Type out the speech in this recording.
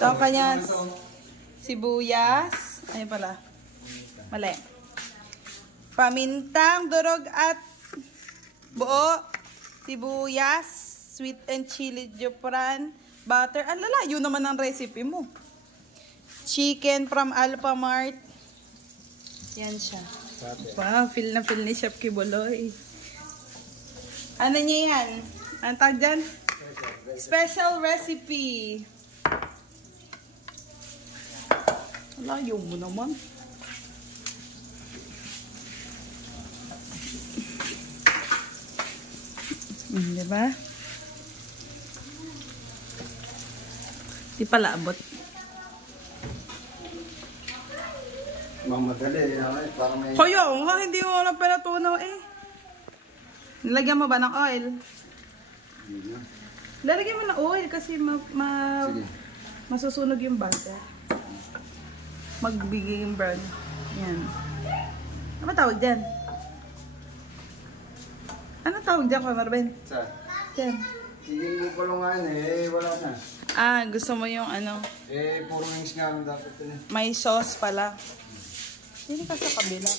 Ito ang kanya sibuyas. Ayun pala. Mali. Pamintang, durog at buo. Sibuyas. Sweet and chili jopran. Butter. Ang lalayo naman ang recipe mo. Chicken from Alphamart. Yan siya. Wow, feel na feel ni Chef Kiboloy. Ano niya yan? Ang tag dyan? Special recipe. Layo mo naman. Diba? Di pala abot. Mamadali. Parang may... Kaya nga, hindi mo lang pala tunaw eh. Nilagyan mo ba ng oil? Lalagyan mo ng oil kasi masusunog yung butter. Magbigay yung brown. Yan. Ano tawag dyan? Ano tawag dyan, Kuya Marben? Saan? Dyan. Hindi mo palungan eh. Wala na. Ah, gusto mo yung ano? Puro wings nga dapat yun. May sauce pala. Hindi ka sa kabila.